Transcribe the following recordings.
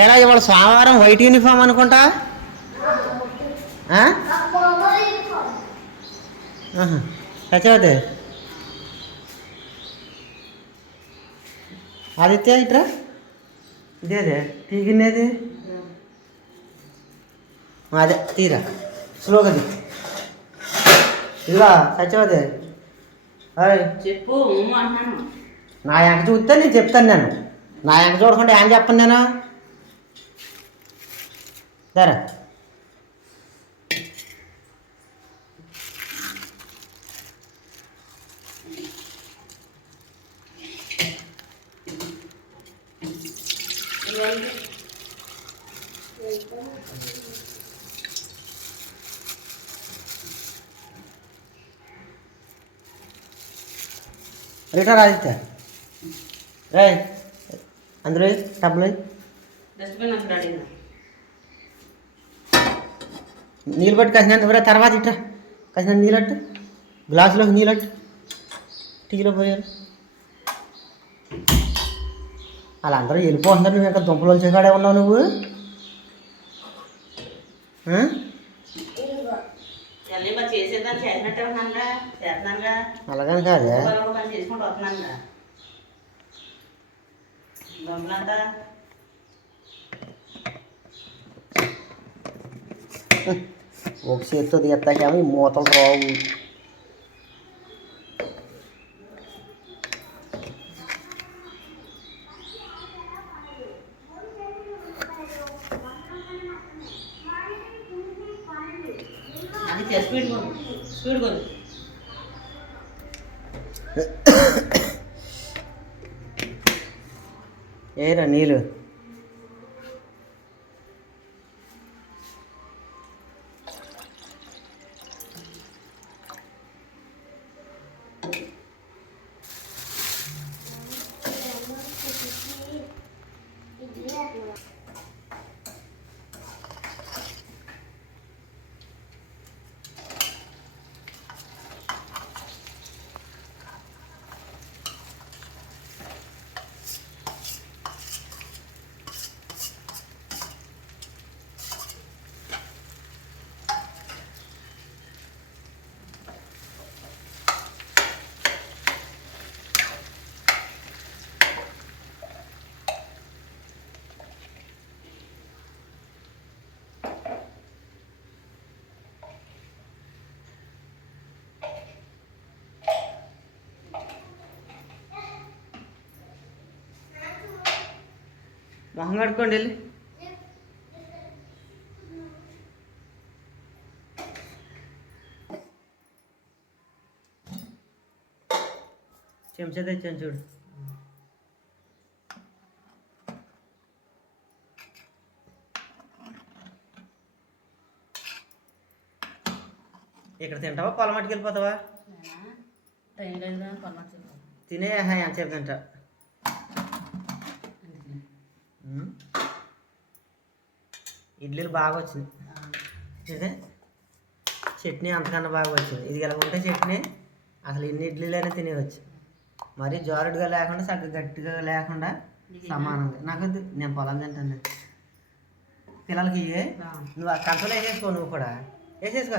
ఎలా ఇవాళ సోమవారం వైట్ యూనిఫామ్ అనుకుంటా. సత్యవతి. ఆదిత్య ఇట్రా? ఇదేదే? టీగిన్నేది అదే తీరా. స్లోగా ఇదిగా సత్యవతి. చెప్పు నా వెనక చూస్తే నేను చెప్తాను నేను. నా వెనక చూడకుండా ఏం చెప్పను నేను? సరే రిటర్న్ ఆదిత్య రే అందులో టబ్లో డస్ట్బిన్ అక్కడ అడిగిన నీళ్ళు పట్టు కాసిన ఎవరా? తర్వాత ఇట్రా. కాసిన నీళ్ళట్టు గ్లాసులోకి నీళ్ళట్టు టీలో పోయారు. వాళ్ళందరూ వెళ్ళిపోతున్నారు. నువ్వు ఇంకా దుంపలు వచ్చేకాడే ఉన్నావు నువ్వు. అలాగని కాదే. ఒక పని చేసుకుంటూ వస్తున్నానుగా దొంగలంతా ఒక చేతితో తీస్తాకేమో ఈ మూతలు రావు మొహం కడుక్కోండి వెళ్ళి. చెంచా తెచ్చాను చూడు. ఇక్కడ తింటావా? పొలం పర్లేదు తినే ఎంతసేపు తింటా ఇడ్లీలు బాగా వచ్చింది. ఇదే చట్నీ అంతకన్నా బాగా వచ్చింది. ఇది ఇలా ఉంటే చట్నీ అసలు ఎన్ని ఇడ్లీలైనా తినేవచ్చు మరీ జారుడుగా లేకుండా చక్కగా గట్టిగా లేకుండా సమానంగా. నాకు నేను పొలం తింటాను పిల్లలకి నువ్వు కంచంలో వేసేసుకో నువ్వు కూడా. వేసేసుకో.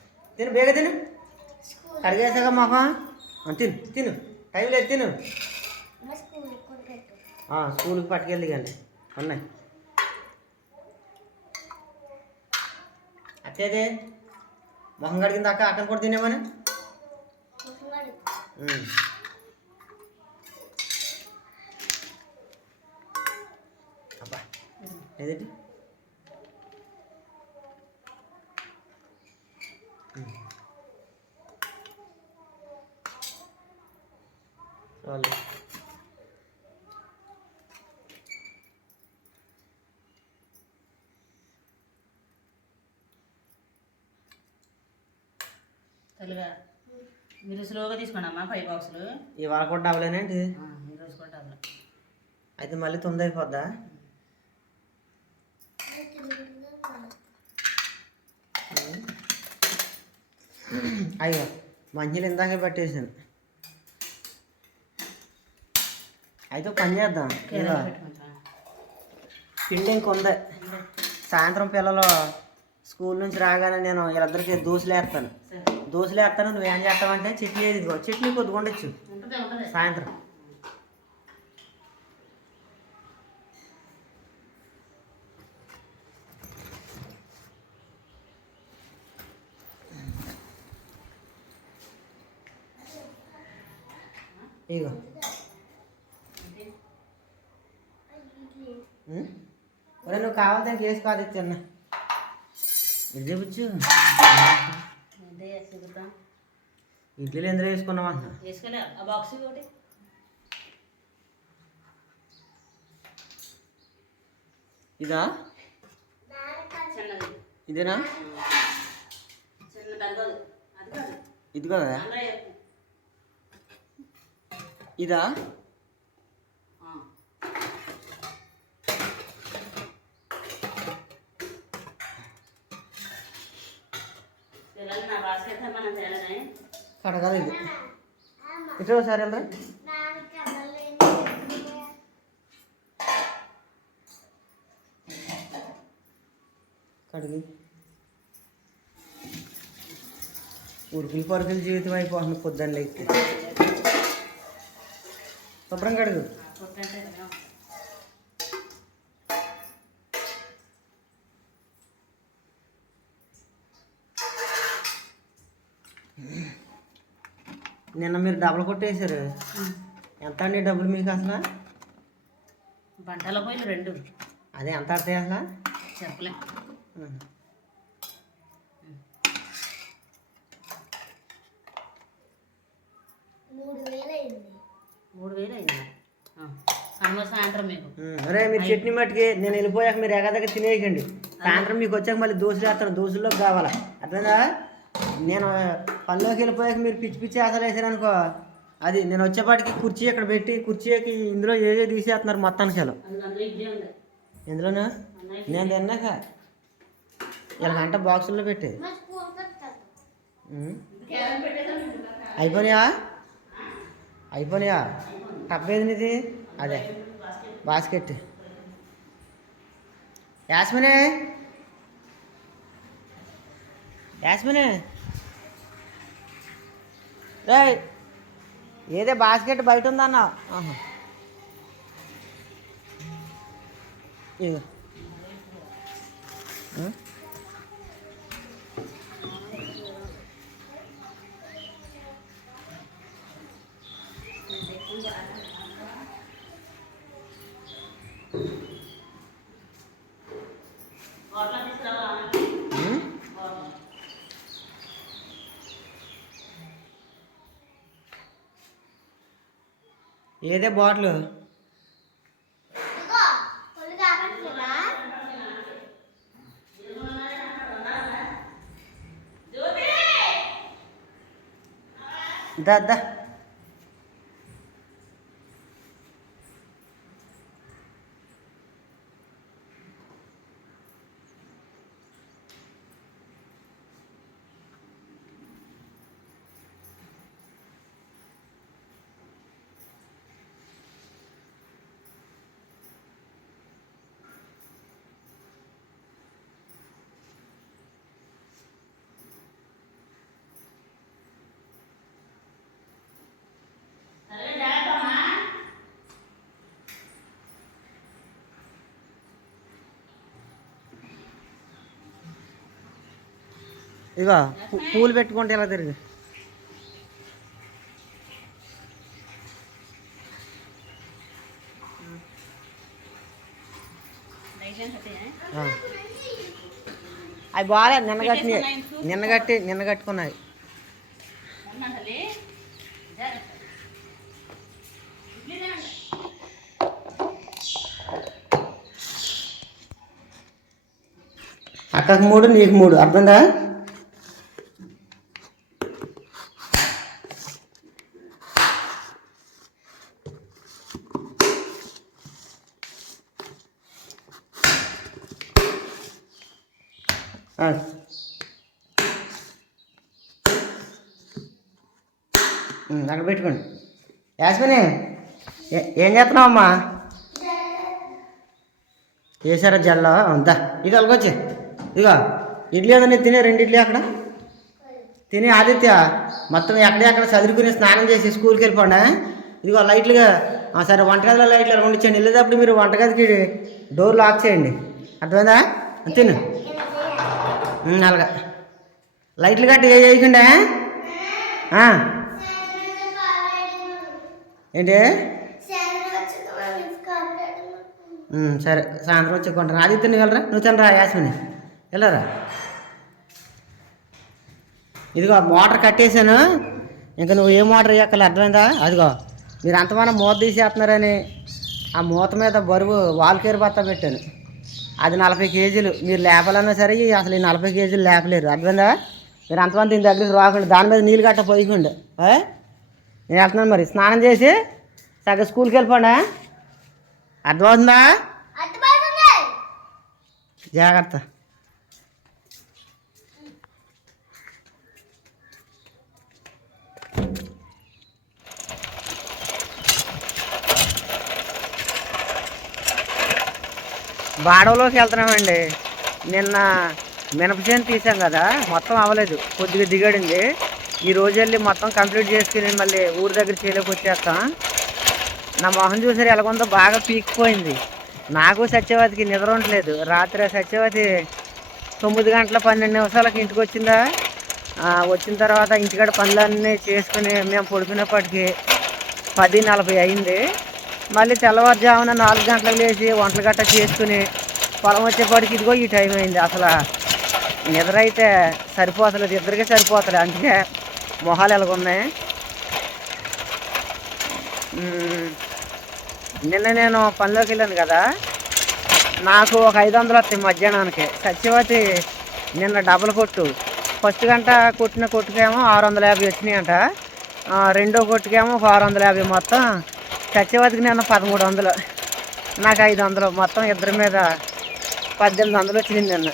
తిను బేగ తిను. కడిగేసాక మొహం. తిను తిను. టైం లేదు తిను. స్కూల్కి పట్టుకెళ్ళి కానీ ఉన్నాయి. అత్తేదే మొహం కడిగిన దాకా అక్కడ కూడా తినేమని. అబ్బా. ఏదేంటి? చాలు. తెలుగా మీరు స్లోగా తీసుకోండమ్మా ఫైవ్ బాక్సులు. ఇవాళ కూడా డబ్బులేనండి ఈరోజు కూడా డబ్బులు అయితే మళ్ళీ తొందర అయిపోద్దా? అయ్యో మంచిలు ఇందాకే పెట్టేసాను. అయితే పని చేద్దాం. పిండి ఇంకొంది సాయంత్రం పిల్లలు స్కూల్ నుంచి రాగానే నేను వీళ్ళిద్దరికి దోశలు వేస్తాను. దోశలు వేస్తాను నువ్వేం చేస్తావంటే చట్నీ ఏది ఇదిగో చట్నీ కొద్దిగా ఉండొచ్చు సాయంత్రం. ఇగో కావాలంటే కేసు కాదు ఇచ్చన్న ఇది చూపించు ఇడ్లీలు ఎందులో వేసుకున్నావు బాక్స్ ఒకటి ఇదా? చిన్నది. ఇదేనా? ఇది కదా. ఇదా ఆ. పిల్లలు నా బాస్కెట్ మనం తేలనే కడగాలి ఇది ఇటు ఒకసారి వెళ్ళరా కడిగి ఉరుకులు పరుగులు జీవితం అయిపోతుంది పొద్దున్న లేకపోతే శుభ్రం కడుగు నిన్న మీరు డబ్బులు కొట్టేశారు. ఎంత అండి డబ్బులు మీకు అసలు? బంటల పోయిలు రెండు. అదే ఎంత ఆడతాయి అసలు? చెప్పలే. ఉహు. మూడు వేలు అయింది. కనుమ సాయంత్రం మీకు. అరే మీరు చట్నీ మట్టుకి నేను వెళ్ళిపోయాక మీరు ఎగదగ్గ తినేయకండి. సాయంత్రం మీకు వచ్చాక మళ్ళీ దోశలు వేస్తాను దోశల్లోకి కావాలా? అర్థమైందా? నేను పనిలోకి వెళ్ళిపోయాక మీరు పిచ్చి పిచ్చి ఆశలు వేసారనుకో అది నేను వచ్చేపాటికి కుర్చీ ఇక్కడ పెట్టి కుర్చీకి ఇందులో ఏదో తీసేస్తున్నారు మొత్తానికి ఉంది. ఎందులోనా నేను తిన్నాక ఇలా గంట బాక్సుల్లో పెట్టేది. అయిపోయినాయా? అయిపోయినాయా? టప్ ఏది నీది? అదే. బాస్కెట్. యాస్మినే? యాస్మినే? ఏదే బాస్కెట్ బయట ఉందన్నా ఆహా. ఏదే బాటిల్? దా దా సరే జాగ్రత్త అమ్మా. ఇక పూలు పెట్టుకుంటే ఇలా తిరిగి? అవి బాగా నిన్న నిన్నగట్టి నిన్న కట్టి నిన్న కట్టుకున్నాయి మూడు నీకు మూడు. అర్థందా అక్కడ పెట్టుకోండి. యాస్మిని ఏం చేస్తున్నావు అమ్మా జల్లో? అంతా ఇక అలకొచ్చి ఇదిగో ఇడ్లీ ఏదన్నా తినే రెండు ఇడ్లీ అక్కడ. తిని ఆదిత్య మొత్తం ఎక్కడెక్కడ చదువుకుని స్నానం చేసి స్కూల్కి వెళ్ళిపోండా? ఇదిగో లైట్లుగా సరే వంటగదిలో లైట్లు ఉండించండి వెళ్ళేటప్పుడు మీరు వంటగదికి డోర్ లాక్ చేయండి. అర్థమైందా? తిను. అలాగా లైట్లు గట్టి ఏ చేయకుండా ఏంటి? సరే సాయంత్రం వచ్చి కొంటాను ఆదిత్య నువ్వు వెళ్ళరా? నువ్వు తినరా యాస్మిని? వెళ్ళరా? ఇదిగో మోటార్ కట్టేశాను. ఇంకా నువ్వు ఏ మోటార్ ఎక్కాలి అర్థమైందా? అదిగో మీరు అంతమానం మూత తీసేస్తున్నారని ఆ మూత మీద బరువు వాల్కేరు బత్త పెట్టాను. అది నలభై కేజీలు. మీరు లేపాలన్నా సరే అసలు ఈ నలభై కేజీలు లేపలేరు. అర్థమైందా? మీరు అంతమంది దీని దగ్గరికి రాకండి. దాని మీద నీళ్ళు గట్ట పోయకండి? నేను వెళ్తున్నాను మరి. స్నానం చేసి సగం స్కూల్కి వెళ్ళిపోండి అర్థమవుతుందా. జాగ్రత్త. బాడవలోకి వెళ్తున్నామండి. నిన్న మినపచేను తీసాం కదా మొత్తం అవ్వలేదు. కొద్దిగా దిగడింది ఈ రోజు వెళ్ళి మొత్తం కంప్లీట్ చేసుకుని మళ్ళీ ఊరి దగ్గర చేయలేక వచ్చేస్తాం. నా మొహం చూసారు ఎలాగొందో బాగా పీకిపోయింది నాకు సత్యవతికి నిద్ర ఉండలేదు. రాత్రి సత్యవతి తొమ్మిది గంటల పన్నెండు నిమిషాలకు ఇంటికి వచ్చిందా? వచ్చిన తర్వాత ఇంటికాడ పనులన్నీ చేసుకుని మేము పడుకునేప్పటికీ పది నలభై అయింది. మళ్ళీ తెల్లవారుజామున నాలుగు గంటలకు లేచి వంటలు గట్ట చేసుకుని పొలం వచ్చేపాటికి ఇదిగో ఈ టైం అయింది. అసలు నిద్ర అయితే సరిపోతలేదు ఇద్దరికే సరిపోతలేదు. అందుకే మొహాలు ఎలాగున్నాయి నిన్న నేను పనిలోకి వెళ్ళాను కదా నాకు ఒక ఐదు వందలు వస్తాయి మధ్యాహ్నానికి. సత్యవతి నిన్న డబుల్ కొట్టు. ఫస్ట్ గంట కొట్టిన కొట్టుకేమో ఆరు వందల యాభై వచ్చినాయంట. అంట రెండో కొట్టుకేమో ఒక ఆరు వందల యాభై మొత్తం సత్యవతికి నేను పదమూడు వందలు నాకు ఐదు వందలు. మొత్తం ఇద్దరి మీద పద్దెనిమిది వందలు వచ్చింది నిన్న.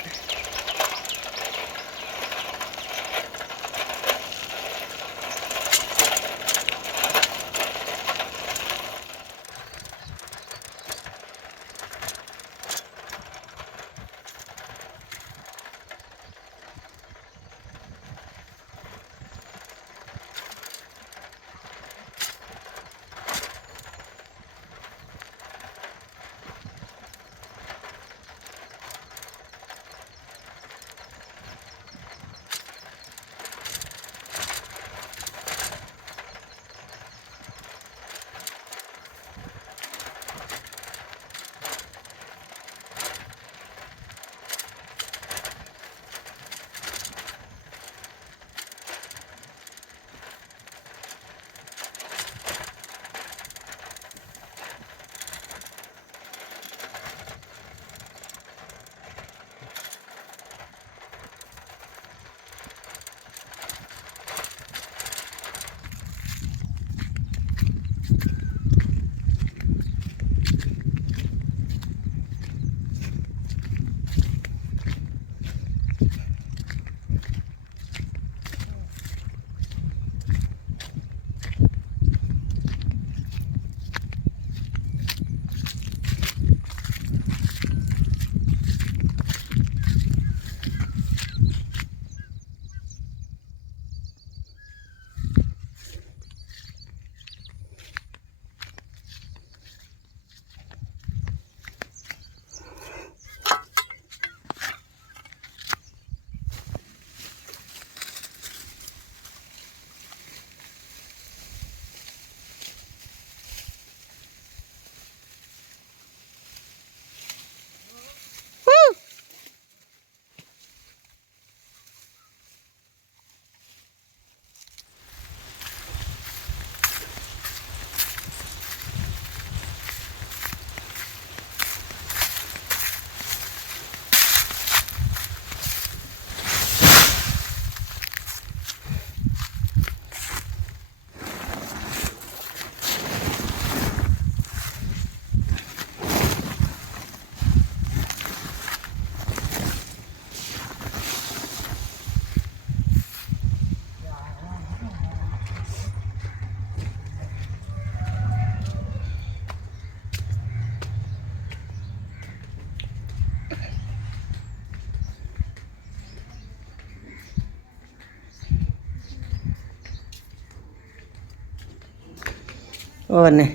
ఓన్ని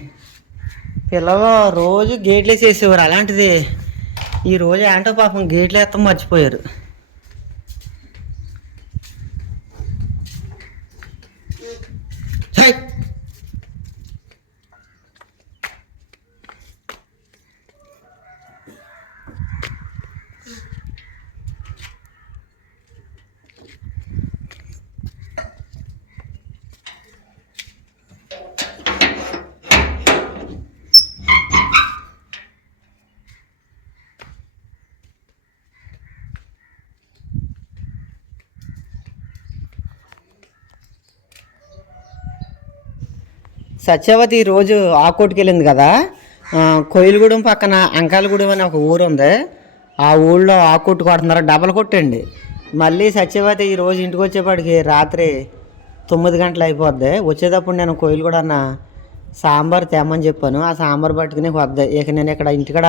పిల్లలు రోజు గేట్లు వేసేసేవారు అలాంటిది. ఈ ఏంటో పాపం గేట్లు వేస్తాం మర్చిపోయారు. సత్యవతి రోజు ఆకోటికి వెళ్ళింది కదా? ఆ, పక్కన అంకాలగూడెం అనే ఒక ఊరు ఉంది. ఆ ఊళ్ళో ఆకొట్టు కొడుతున్నారు డబల్ కొట్టండి. మళ్ళీ సత్యవతి ఈ రోజు ఇంటికి వచ్చేపాటికి రాత్రి తొమ్మిది గంటలు అయిపోద్ది. వచ్చేటప్పుడు నేను కోయిలగూడ అన్న సాంబార్ తేమని చెప్పాను. ఆ సాంబార్ పట్టుకుని వద్ద. ఇక నేను ఇక్కడ ఇంటికాడ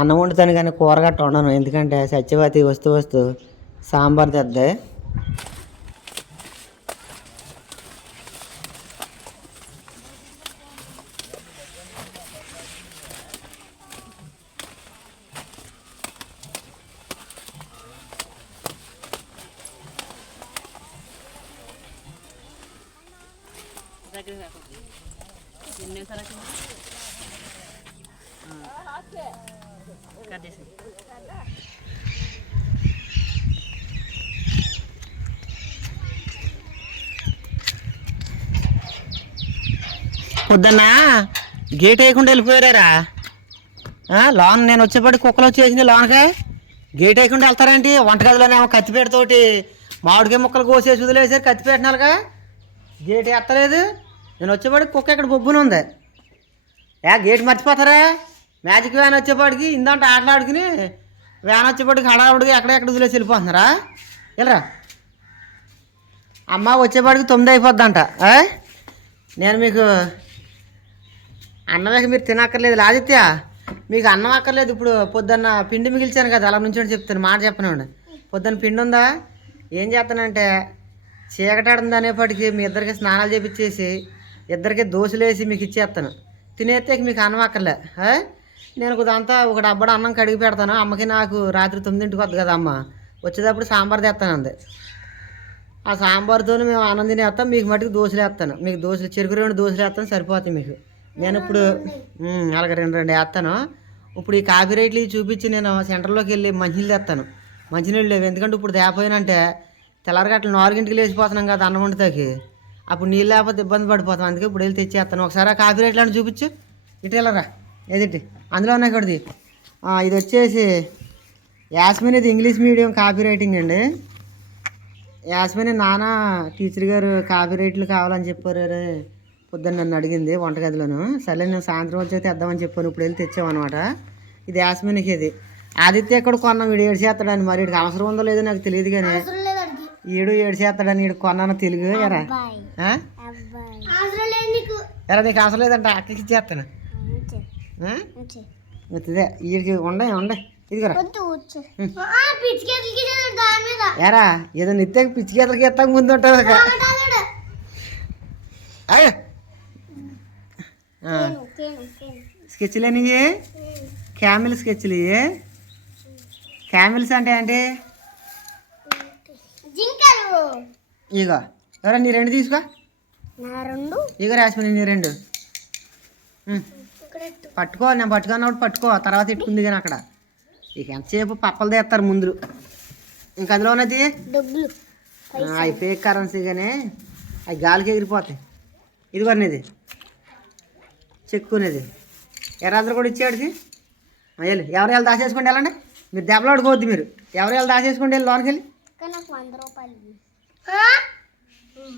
అన్నం వండుతాను కానీ కూరగట్ట ఉండను వండను ఎందుకంటే సత్యవతి వస్తూ వస్తూ సాంబార్ తెద్దే దగ్గర కాకుండా ఎన్ని నిమిషాలు వచ్చింది కట్ చేసి పొద్దున్న గేట్ వేయకుండా వెళ్ళిపోయారా లోన్ నేను వచ్చేప్పటికి కుక్కలు వచ్చేసింది లోన్కే. గేట్ వేయకుండా వెళ్తారేంటి? వంటగదిలోనేమో కత్తిపేటతోటి మామిడికాయ ముక్కలు కోసేసి వదిలేసారు కత్తిపేటనాలుగా. గేట్ ఎత్తలేదు. నేను వచ్చేపాటికి కుక్క ఇక్కడ బొబ్బున ఉంది. ఏ గేట్ మర్చిపోతారా? మ్యాజిక్ వ్యాన్ వచ్చేపాటికి ఇందంట ఆటలాడుకుని వ్యాన్ వచ్చేప్పటికి హడావుడికి ఎక్కడెక్కడ వదిలేసి వెళ్ళిపోతున్నారా? వెళ్ళరా. అమ్మ వచ్చేపాటికి తొమ్మిది అయిపోద్దంట. నేను మీకు అన్నం మీరు తినక్కర్లేదు. ఆదిత్య మీకు అన్నం అక్కర్లేదు. ఇప్పుడు పొద్దున్న పిండి మిగిల్చాను కదా అలా నుంచి చెప్తాను మాట చెప్పనండి. పొద్దున్న పిండి ఉందా? ఏం చేస్తానంటే చీకటాడుంది అనేప్పటికీ మీ ఇద్దరికి స్నానాలు చేపించేసి ఇద్దరికి దోశలు వేసి మీకు ఇచ్చేస్తాను. తినేస్తే మీకు అన్నం అక్కర్లే. నేను కొద్దంతా ఒక డబ్బడ అన్నం కడిగి పెడతాను. అమ్మకి నాకు రాత్రి తొమ్మిదింటికి వద్దు కదా అమ్మ. వచ్చేటప్పుడు సాంబార్ తెస్తానంది. ఆ సాంబార్తో మేము ఆనందం వేస్తాం. మీకు మటుకు దోశలు వేస్తాను. మీకు దోశలు చెరుకు రెండు దోశలు వేస్తాను సరిపోతాయి మీకు. నేను ఇప్పుడు అలాగే రెండు రెండు వేస్తాను. ఇప్పుడు ఈ కాఫీ రేట్లు చూపించి నేను సెంటర్లోకి వెళ్ళి మంచినీళ్ళు తెస్తాను. మంచినీళ్ళు లేవు. ఎందుకంటే ఇప్పుడు తేపోయినంటే తెల్లారగట్ల నాలుగింటికి లేచిపోతున్నాం కదా అన్నం వండుతాకి. అప్పుడు నీళ్ళు లేకపోతే ఇబ్బంది పడిపోతాం. అందుకే ఇప్పుడు వెళ్ళి తెచ్చేస్తాను. ఒకసారి ఆ కాఫీ రేట్లు అని చూపించు. ఇటు వెళ్ళరా? ఏదిటి? అందులో ఉన్నాయి కొద్ది ఇది వచ్చేసి యాస్మిన్ ఇది ఇంగ్లీష్ మీడియం కాపీ రైటింగ్ అండి. యాస్మిన్ నాన్న టీచర్ గారు కాపీ రేట్లు కావాలని చెప్పారు. పొద్దున్న నన్ను అడిగింది వంటగదిలోను. సరే నేను సాయంత్రం వచ్చి తెద్దామని చెప్పాను. ఇప్పుడు వెళ్ళి తెచ్చామన్నమాట ఇది యాస్మిన్కి ఇది. ఆదిత్య ఎక్కడ కొన్నాం వీడు ఏడు చేస్తాడని. మరి వీడికి అవసరం ఉందో లేదో నాకు తెలియదు కానీ. ఈడు ఏడు చేస్తాడని వీడు కొన్నాను తెలుగు. ఎరా? ఎరా నీకు అవసరం లేదంట. అక్కడికి ఇచ్చేస్తాను. ఆ? ఇదే. వీడికి ఉండే ఉండే. ఇదిగోరా ఎరా ఏదో నిత్యం పిచ్చి గీతలకి ఎత్తాక ముందు ఉంటుంది అక్కడ. ఆగు. ఆ, స్కెచ్లు అని క్యామిల్ స్కెచ్లు ఇవి క్యామిల్స్ అంటే ఏంటి? ఇగో ఎవరా నీ రెండు తీసుకో ఇగో రాసిపోయి నీ రెండు. పట్టుకో నేను పట్టుకున్నప్పుడు పట్టుకో తర్వాత ఇట్టుకుంది కానీ అక్కడ. ఇక ఎంతసేపు పప్పలు తీస్తారు ముందు. ఇంక అందులో ఉన్నది అవి ఫేక్ కరెన్సీ కానీ అవి గాలికి ఎగిరిపోతాయి. ఇది కొనేది చెక్కునేది. ఎర్రాద్ర కూడా ఇచ్చేవాడికి? వెళ్ళి. ఎవరు వెళ్ళి దాచేసుకోండి వెళ్ళండి. మీరు దెబ్బలాడుకోవద్దు మీరు. ఎవరు వెళ్ళి దాచేసుకోండి వెళ్ళి లోనికి వెళ్ళి.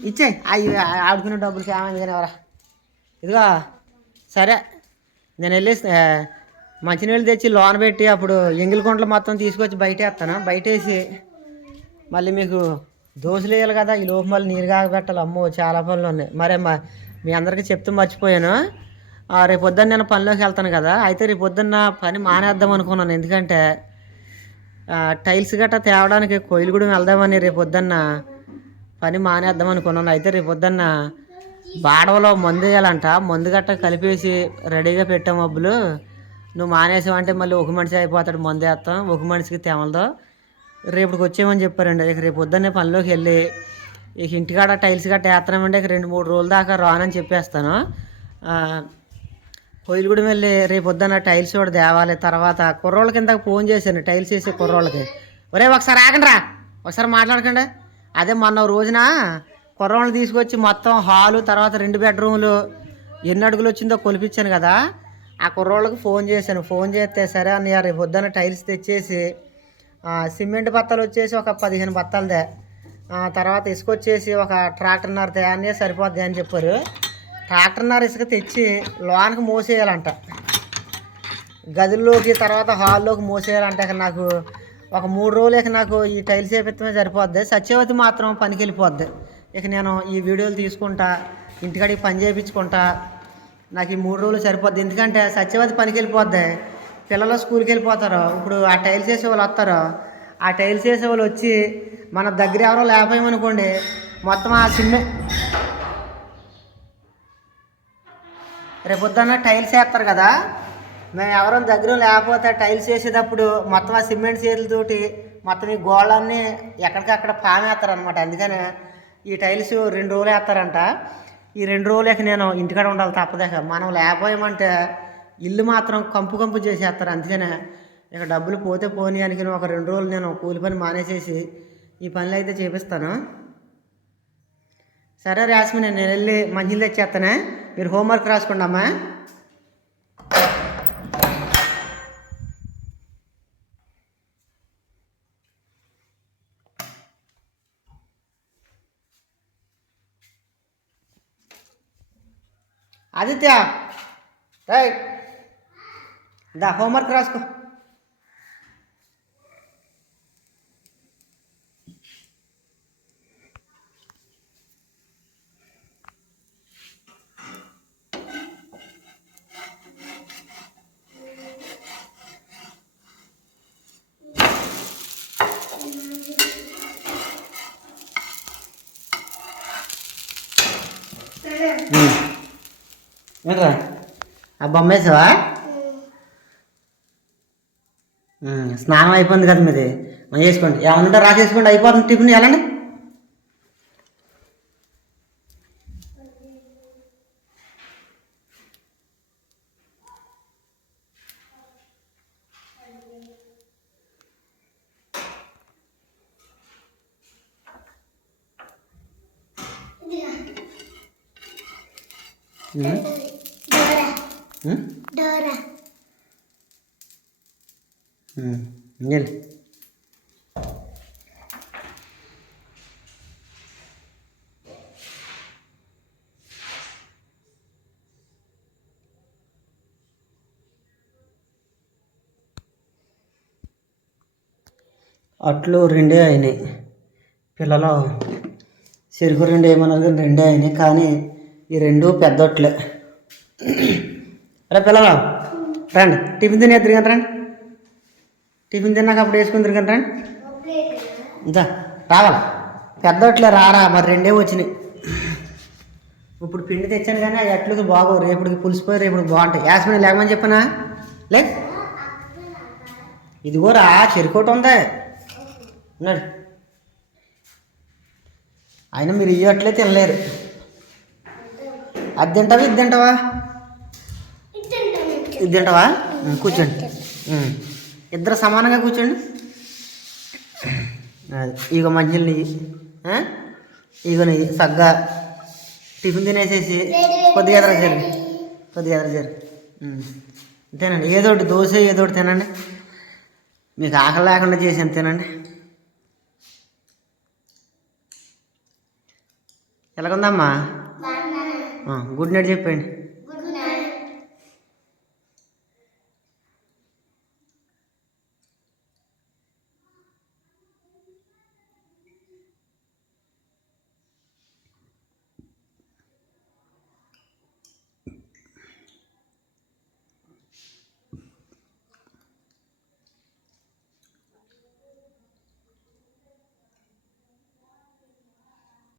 ఇచ్చే. అవి ఆడుకునే డబ్బులకి ఏమైంది కానీ ఎవరా ఇదిగో సరే. నేను వెళ్ళి మంచినీళ్ళు తెచ్చి లోన పెట్టి అప్పుడు ఎంగిల్ కుంటలు మొత్తం తీసుకొచ్చి బయట వేస్తాను. బయట వేసి మళ్ళీ మీకు దోశలు వేయాలి కదా. ఈ లోపు మళ్ళీ నీరు కాగబెట్టాలి. అమ్మో చాలా పనులు ఉన్నాయి. మరే మా మీ అందరికీ చెప్తూ మర్చిపోయాను. రేపు పొద్దున్న నేను పనిలోకి వెళ్తాను కదా. అయితే రేపు పొద్దున్న పని మానేద్దాం అనుకున్నాను. ఎందుకంటే టైల్స్ గట్రా తేవడానికి కొయిలుగూడెం వెళ్దామని రేపు పొద్దున్న పని మానేద్దాం అనుకున్నాను. అయితే రేపు పొద్దున్న బాడవలో మందు వేయాలంట. మందు గట్ట కలిపేసి రెడీగా పెట్టాం మబ్బులు. నువ్వు మానేసావంటే మళ్ళీ ఒక మనిషి అయిపోతాడు. మందు వేస్తాం. ఒక మనిషికి తెమలదో రేపుకి వచ్చేయమని చెప్పారండి. ఇక రేపు పొద్దున్నే పనిలోకి వెళ్ళి ఇక ఇంటికాడ టైల్స్ గట్ట వేస్తున్నామంటే ఇక రెండు మూడు రోజుల దాకా రానని చెప్పేస్తాను. ఆ, వెళ్ళి రేపు పొద్దున్న టైల్స్ కూడా తేవాలి తర్వాత కుర్రోళ్ళ కిందకి ఫోన్ చేశాను టైల్స్ వేసే కుర్రోళ్ళకి. ఒరే ఒకసారి ఆగండి రా ఒకసారి మాట్లాడకండి. అదే మొన్న రోజున కుర్రోళ్ళని తీసుకొచ్చి మొత్తం హాలు తర్వాత రెండు బెడ్రూములు ఎన్ని అడుగులు వచ్చిందో కొలిపించాను కదా. ఆ కుర్రోళ్ళకి ఫోన్ చేశాను. ఫోన్ చేస్తే సరే అన్నయ్య రేపు పొద్దున్న టైల్స్ తెచ్చేసి సిమెంట్ బత్తాలు వచ్చేసి ఒక పదిహేను బత్తాలదే. తర్వాత ఇసుకొచ్చేసి ఒక ట్రాక్టర్న్నర తే అన్నీ సరిపోద్ది అని చెప్పారు. ట్రాక్టర్న్నర ఇసుక తెచ్చి లోనికి మోసేయాలంట. గదుల్లోకి తర్వాత హాల్లోకి మోసేయాలంట ఇక నాకు ఒక మూడు రోజులకి నాకు ఈ టైల్స్ వేపిత్తమే సరిపోద్ది. సత్యవతి మాత్రం పనికి వెళ్ళిపోద్ది ఇక నేను ఈ వీడియోలు తీసుకుంటా ఇంటికాడికి పని చేయించుకుంటా నాకు ఈ మూడు రోజులు సరిపోద్ది. ఎందుకంటే సత్యవతి పనికి వెళ్ళిపోద్ది పిల్లలు స్కూల్కి వెళ్ళిపోతారు ఇప్పుడు ఆ టైల్స్ వేసే వాళ్ళు వస్తారు. ఆ టైల్స్ వేసే వాళ్ళు వచ్చి మన దగ్గర ఎవరో లేకపోయామనుకోండి మొత్తం ఆ సిమెంట్ రేపు పొద్దున్న టైల్స్ వేస్తారు కదా. మేము ఎవరైనా దగ్గర లేకపోతే టైల్స్ వేసేటప్పుడు మొత్తం ఆ సిమెంట్ చేతులతోటి మొత్తం ఈ గోళ్ళన్నీ ఎక్కడికక్కడ పామేస్తారు అనమాట అందుకని ఈ టైల్స్ రెండు రోజులు వేస్తారంట. ఈ రెండు రోజులకి నేను ఇంటికాడ ఉండాలి తప్పదేక. మనం లేకపోయామంటే ఇల్లు మాత్రం కంపు కంపు చేసేస్తారు. అందుకనే ఇక డబ్బులు పోతే పోనీ అని ఒక రెండు రోజులు నేను కూలి పని మానేసేసి ఈ పనులు అయితే చేపిస్తాను. సరే రాస్మి నేను వెళ్ళి మంచిలు తెచ్చేస్తానే. మీరు హోంవర్క్ రాసుకోండి అమ్మా ఆదిత్య రైట్ దా హోంవర్క్ రాసుకో ఏంట్రా? ఆ బొమ్మ వేసావా? స్నానం అయిపోయింది కదా మీది. మనం చేసుకోండి ఏమన్నా రాసేసుకోండి. అయిపోతుంది టిఫిన్. వెళ్ళండి ఉమ్, ఉమ్, డోరా ఉమ్, వెళ్ళు. అట్లు రెండే అయినాయి. పిల్లలు చెరుకు రెండు ఏమన్నారు కానీ రెండే అయినాయి. కానీ ఈ రెండు పెద్దట్లే. అరే పిల్లలు రండి. టిఫిన్ తిని ఎదురు రండి. టిఫిన్ తిన్నాక అప్పుడు వేసుకుని తిరగండి రండి. ఇంకా రావాలి? పెద్దట్లే రారా? మరి రెండే వచ్చినాయి. ఇప్పుడు పిండి తెచ్చాను కానీ అవి అట్లకి బాగు రేపటికి పులిసిపోయి రేపు బాగుంటాయి. యాస్మిన్ లేకమని చెప్పనా? లే. ఇదిగోరా చెరుకోట ఉంది? ఉన్నాడు. అయినా మీరు ఇవ్వట్లే తినలేరు. అది తింటావా ఇది తింటావా? ఇది తింటావా? కూర్చోండి. ఇద్దరు సమానంగా కూర్చోండి. ఇగో మంచిలు నెయ్యి. ఇగో నెయ్యి సగ్గా. టిఫిన్ తినేసేసి కొద్దిగా ఎదురు జరు కొద్దిగా ఎదురు జరు తినండి. ఏదో ఒకటి దోశ ఏదో ఒకటి తినండి. మీకు ఆకలి లేకుండా చేసాను తినండి? ఎలాగుందమ్మా? గుడ్ నైట్ చెప్పండి.